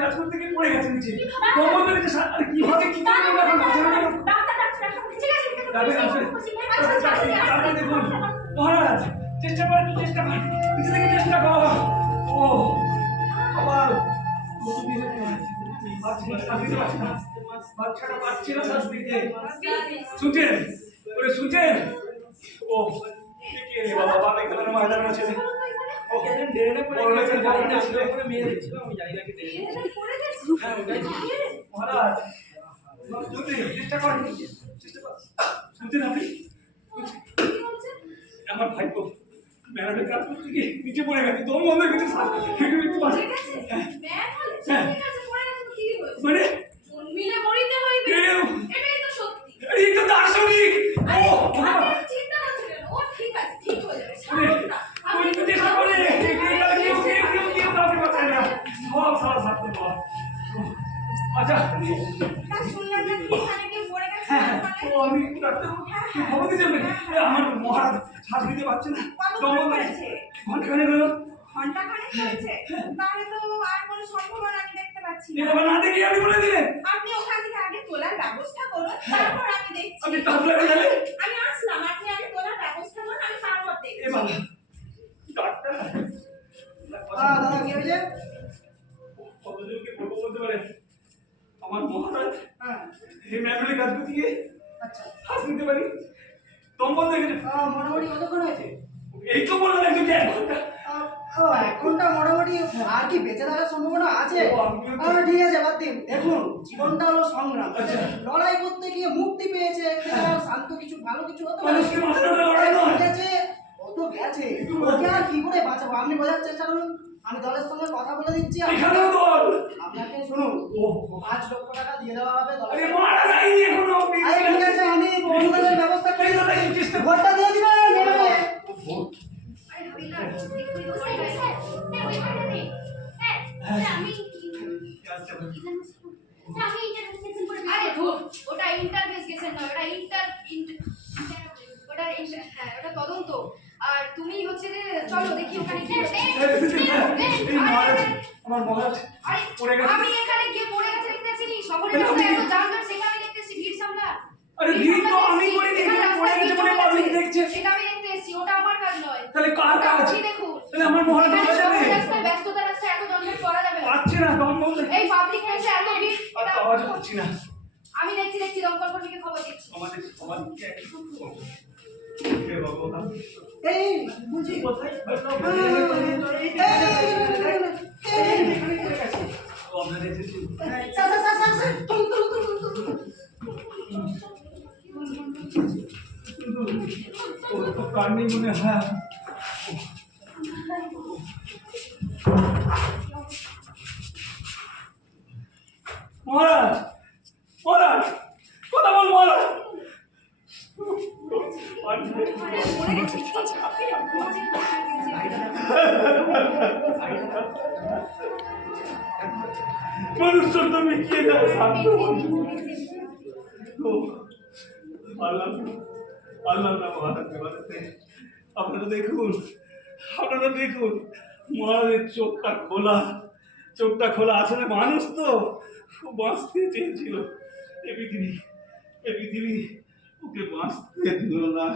কাজ করতে গিয়ে পড়ে গেছে নিচে কিভাবে কি দেখুন মহারাজ চেষ্টা করে চেষ্টা কর নিচে থেকে চেষ্টা কর ও আবার বাচ্চাটা পাচ্ছে না শ্বাস নিতে শুনছেন ওরে শুনছেন ও কে রে বাবা বাবা এখানে ময়দান আছে ওকে ডেরে পড়ে গেছে জানি না আসলে করে মেরে দিছিল আমি জানি না কি ডেরে হ্যাঁ ওটাই মহারাজ যদি চেষ্টা করেন চেষ্টা কর শুনছেন আপনি আমার ভাই তো মেরাদের কাজ করতে গিয়ে নিচে পড়ে গেছে দম বন্ধ হয়ে গেছে একটু বাঁচে ঠিক আছে পড়ে গেছে তো কি হয়েছে মানে মিলে মরিতে হইবে এটাই তো সত্যি এই তো দার্শনিক ও চিন্তা করছেন ও ঠিক আছে ঠিক হয়ে যাবে আমি তো চেষ্টা করে কেউ কাউকে বাঁচায় না সব সারা সাথে বল আচ্ছা তা শুনলাম না কি এখানে কেউ পড়ে গেছে ও আমি ডাক্তার খবর দিতে হবে আমার মহারাজ শ্বাস নিতে পারছে না ঘন্টাখানেক হলো ঘন্টাখানেক হয়েছে তাহলে তো আর কোনো সম্ভাবনা আমি দেখতে পাচ্ছি না না দেখি আপনি বলে দিলেন আপনি ওখান থেকে আগে তোলার ব্যবস্থা করুন তারপর আমি দেখছি আপনি তাহলে আমি আসলাম আপনি আগে তোলার ব্যবস্থা করুন আমি তারপর দেখছি এ বাবা ডাক্তার দাদা কি হয়েছে কতজনকে বলতে পারে আমার মহারাজ এই ম্যানুয়ালি কাজ করতে গিয়ে আচ্ছা শ্বাস নিতে পারি দম বন্ধ হয়ে গেছে মোটামুটি কতক্ষণ হয়েছে এই তো বললাম একটু 1 ঘন্টা 1 ঘন্টা মোটামুটি আর কি বেঁচে থাকার সম্ভাবনা আছে ঠিক আছে বাদ দিন দেখুন জীবনটা হলো সংগ্রাম লড়াই করতে গিয়ে মুক্তি পেয়েছে শান্ত কিছু ভালো কিছু হতে পারে ও তো গেছে ওকে আর কি করে বাঁচাবো আপনি বোঝার চেষ্টা করুন আমি দলের সঙ্গে কথা বলে দিচ্ছি আপনাকে শুনুন 5 লক্ষ টাকা দিয়ে দেওয়া হবে ঠিক আছে আমি অনুদানের ব্যবস্থা করে ভোটটা দিয়ে দিবেন ওটা ইন্টারভেস্টিগেশন নয় ওটা তদন্ত আর তুমি হচ্ছে যে চলো দেখি ওখানে আমি এখানে গিয়ে পড়ে গেছে দেখতেছি শহরে এত যানজট সেখানে দেখতেছি ভিড় সামলা আরে ভিড় তো আমি করে দেখি পড়ে গেছে বলে পাবলিক দেখছে সেটা আমি দেখতেছি ওটা আমার কাজ নয় তাহলে কার কাজ কি দেখুন তাহলে আমার মহারাজ রাস্তায় ব্যস্ততা রাস্তায় এত যানজট করা যাবে না পাচ্ছি না দম বন্ধ এই পাবলিক প্লেসে এত ভিড় এটা আওয়াজ পাচ্ছি না আমি দেখছি দমকল কর্মীকে খবর দিচ্ছি আমাদের কি একটু কে বাবা এই বুঝি কোথায় মনে হয় মহারাজ মহারাজ কথা বল মহারাজ মানুষ তো মিটিয়ে দেয় শান্ত আল্লাহ আল্লাহ আপনারা দেখুন মহারাজের চোখটা খোলা আসলে মানুষ তো বাঁচতে চেয়েছিল এ পৃথিবী ওকে বাঁচতে দিল না।